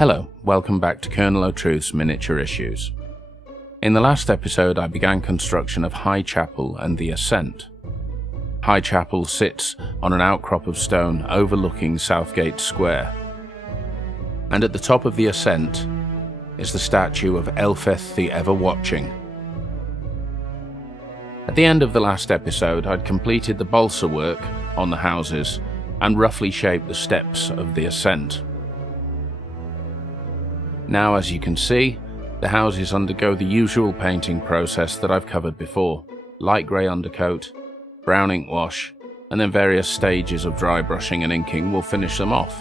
Hello, welcome back to Colonel O'Truth's Miniature Issues. In the last episode I began construction of Highchapel and the Ascent. Highchapel sits on an outcrop of stone overlooking Southgate Square, and at the top of the Ascent is the statue of Elfeth the Ever-Watching. At the end of the last episode I'd completed the balsa work on the houses and roughly shaped the steps of the Ascent. Now, as you can see, the houses undergo the usual painting process that I've covered before: light grey undercoat, brown ink wash, and then various stages of dry brushing and inking will finish them off.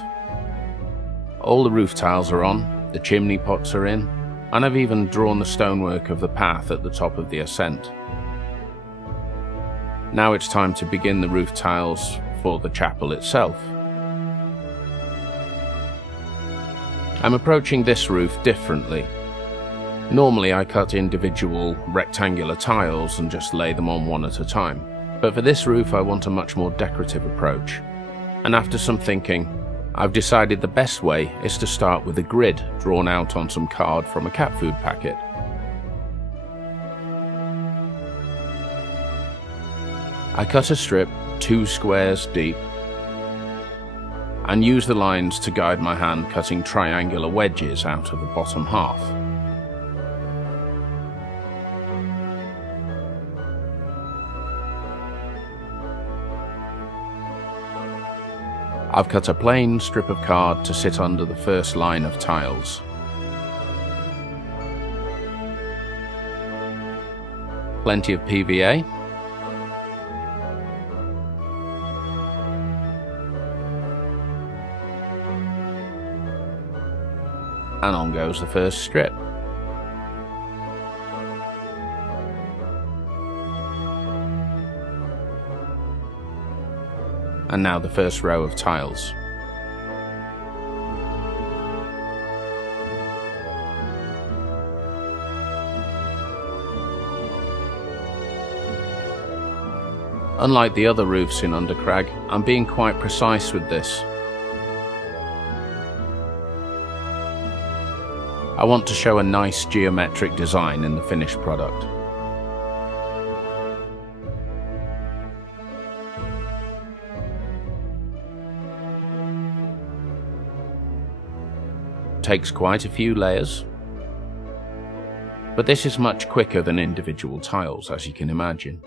All the roof tiles are on, the chimney pots are in, and I've even drawn the stonework of the path at the top of the Ascent. Now it's time to begin the roof tiles for the chapel itself. I'm approaching this roof differently. Normally I cut individual rectangular tiles and just lay them on one at a time, but for this roof I want a much more decorative approach, and after some thinking I've decided the best way is to start with a grid drawn out on some card from a cat food packet. I cut a strip 2 squares deep and use the lines to guide my hand, cutting triangular wedges out of the bottom half. I've cut a plain strip of card to sit under the first line of tiles. Plenty of PVA. And on goes the first strip. And now the first row of tiles. Unlike the other roofs in Undercrag, I'm being quite precise with this. I want to show a nice geometric design in the finished product. Takes quite a few layers, but this is much quicker than individual tiles, as you can imagine.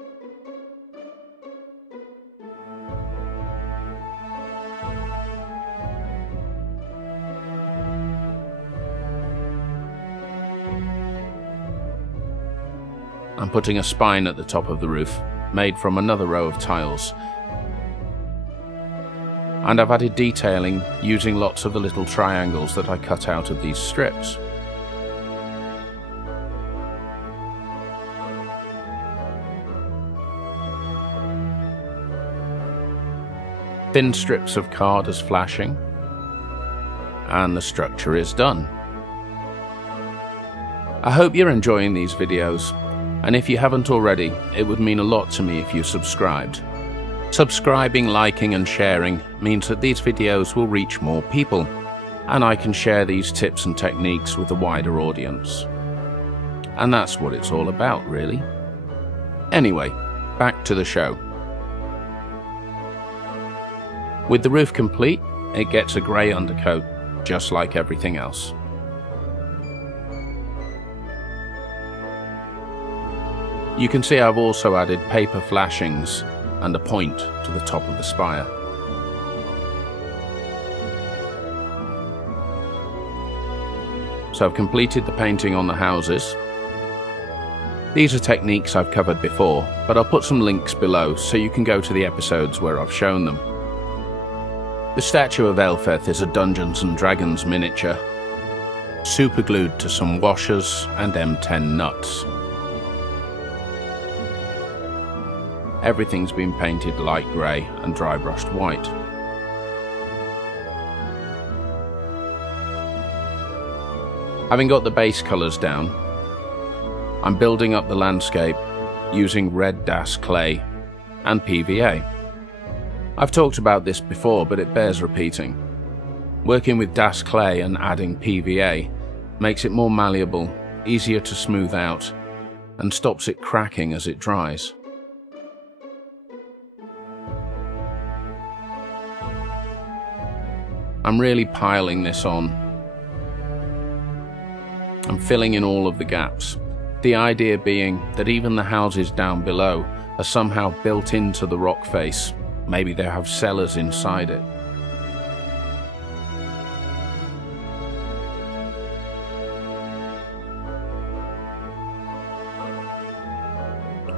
I'm putting a spine at the top of the roof, made from another row of tiles. And I've added detailing using lots of the little triangles that I cut out of these strips. Thin strips of card as flashing, and the structure is done. I hope you're enjoying these videos. And if you haven't already, it would mean a lot to me if you subscribed. Subscribing, liking and sharing means that these videos will reach more people, and I can share these tips and techniques with a wider audience. And that's what it's all about, really. Anyway, back to the show. With the roof complete, it gets a grey undercoat, just like everything else. You can see I've also added paper flashings and a point to the top of the spire. So I've completed the painting on the houses. These are techniques I've covered before, but I'll put some links below so you can go to the episodes where I've shown them. The statue of Elfeth is a Dungeons & Dragons miniature, superglued to some washers and M10 nuts. Everything's been painted light grey and dry brushed white. Having got the base colours down, I'm building up the landscape using red Das clay and PVA. I've talked about this before, but it bears repeating. Working with DAS clay and adding PVA makes it more malleable, easier to smooth out, and stops it cracking as it dries. I'm really piling this on. I'm filling in all of the gaps. The idea being that even the houses down below are somehow built into the rock face. Maybe they have cellars inside it.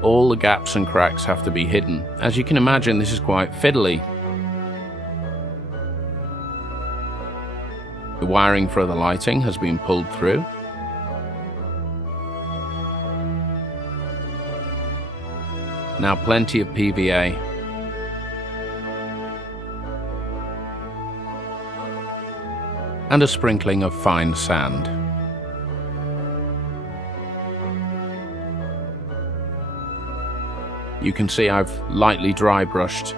All the gaps and cracks have to be hidden. As you can imagine, this is quite fiddly. The wiring for the lighting has been pulled through. Now plenty of PVA. And a sprinkling of fine sand. You can see I've lightly dry brushed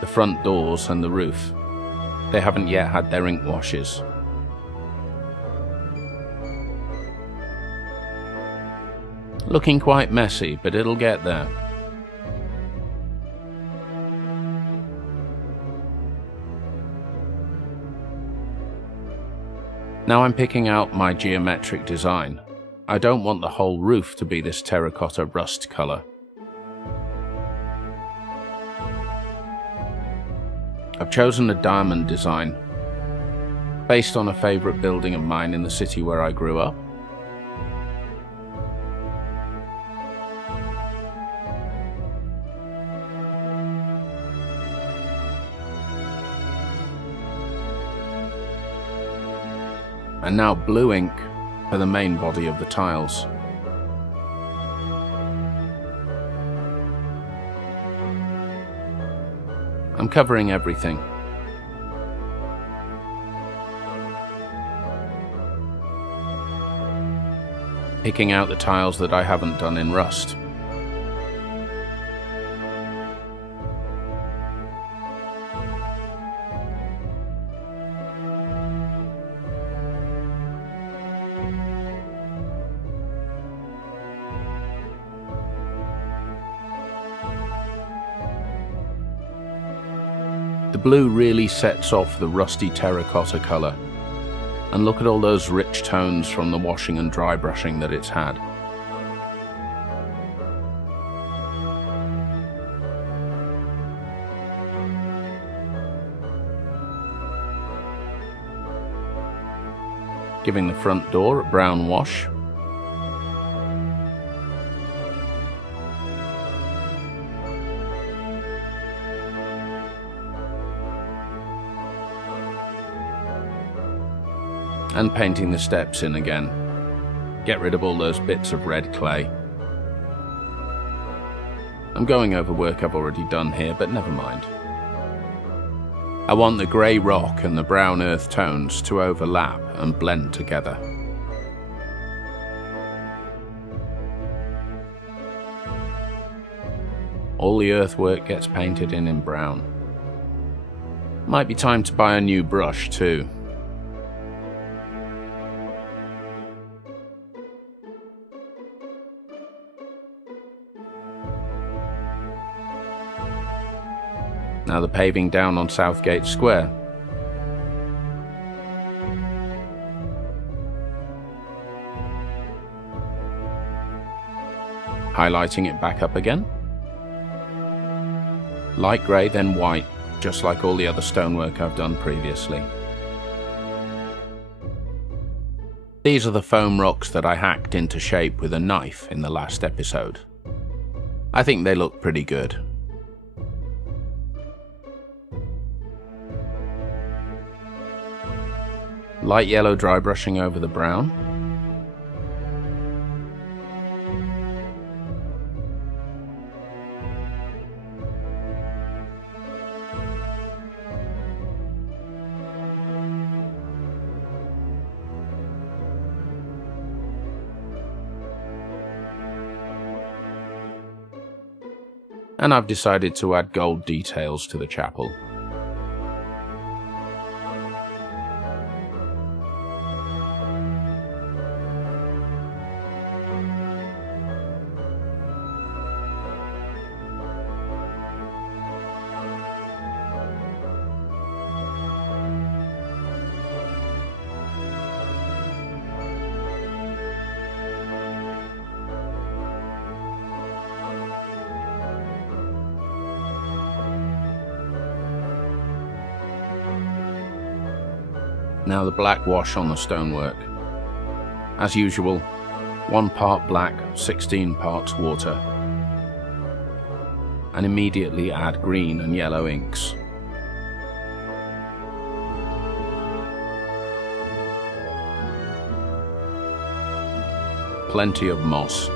the front doors and the roof. They haven't yet had their ink washes. Looking quite messy, but it'll get there. Now I'm picking out my geometric design. I don't want the whole roof to be this terracotta rust colour. I've chosen a diamond design, based on a favourite building of mine in the city where I grew up. And now blue ink for the main body of the tiles. I'm covering everything. Picking out the tiles that I haven't done in rust. The blue really sets off the rusty terracotta colour, and look at all those rich tones from the washing and dry brushing that it's had. Giving the front door a brown wash. And painting the steps in again. Get rid of all those bits of red clay. I'm going over work I've already done here, but never mind. I want the grey rock and the brown earth tones to overlap and blend together. All the earthwork gets painted in brown. Might be time to buy a new brush too. Now the paving down on Southgate Square. Highlighting it back up again. Light grey, then white, just like all the other stonework I've done previously. These are the foam rocks that I hacked into shape with a knife in the last episode. I think they look pretty good. Light yellow dry brushing over the brown. And I've decided to add gold details to the chapel. Now the black wash on the stonework. As usual, 1 part black, 16 parts water. And immediately add green and yellow inks. Plenty of moss.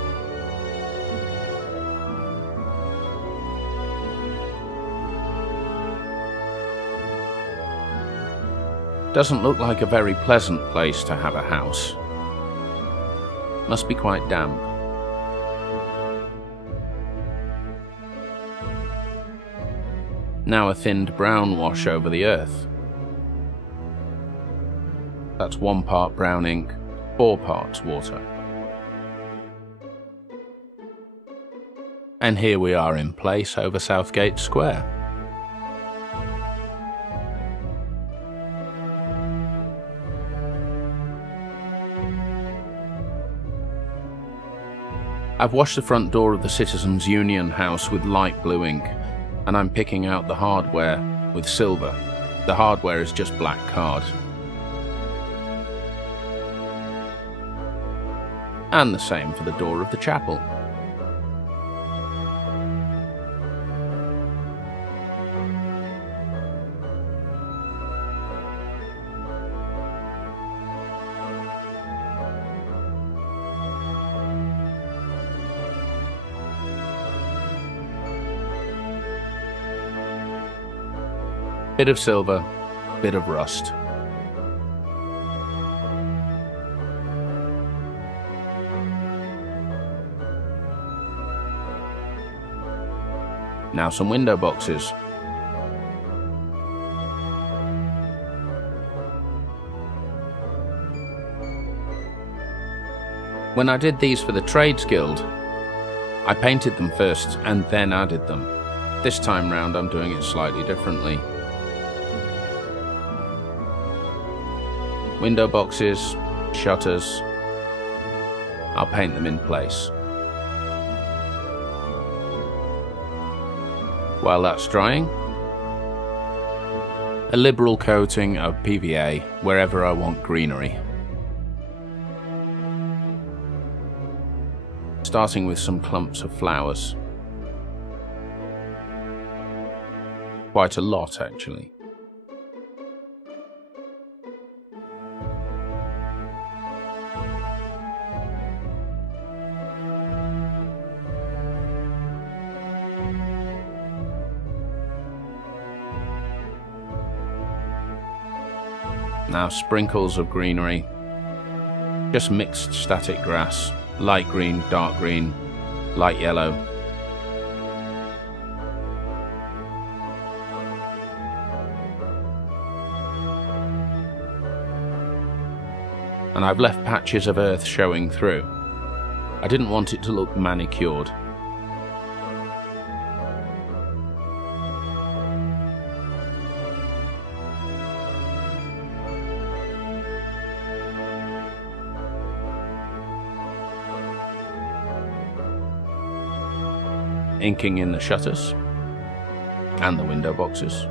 Doesn't look like a very pleasant place to have a house. Must be quite damp. Now a thinned brown wash over the earth. That's 1 part brown ink, 4 parts water. And here we are in place over Southgate Square. I've washed the front door of the Citizens Union house with light blue ink, and I'm picking out the hardware with silver. The hardware is just black card. And the same for the door of the chapel. Bit of silver, bit of rust. Now some window boxes. When I did these for the Trades Guild, I painted them first and then added them. This time round I'm doing it slightly differently. Window boxes, shutters, I'll paint them in place. While that's drying, a liberal coating of PVA wherever I want greenery. Starting with some clumps of flowers. Quite a lot, actually. Now sprinkles of greenery, just mixed static grass, light green, dark green, light yellow. And I've left patches of earth showing through. I didn't want it to look manicured. Inking in the shutters and the window boxes.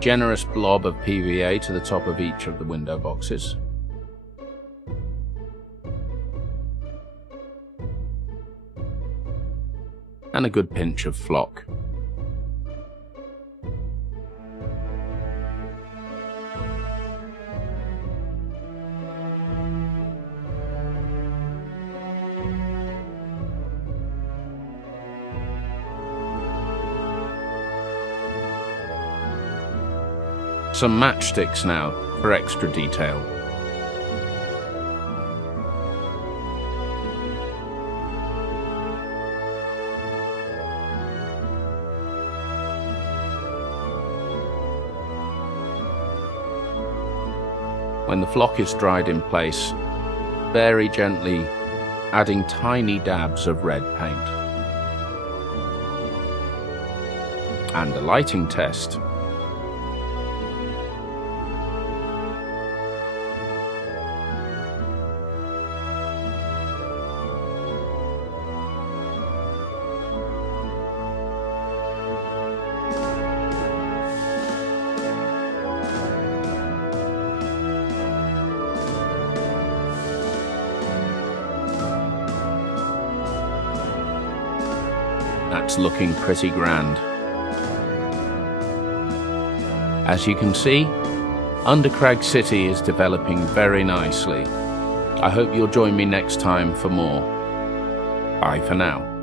Generous blob of PVA to the top of each of the window boxes. And a good pinch of flock. Some matchsticks now for extra detail. When the flock is dried in place, very gently adding tiny dabs of red paint. And a lighting test. that's looking pretty grand. As you can see, Undercrag City is developing very nicely. I hope you'll join me next time for more. Bye for now.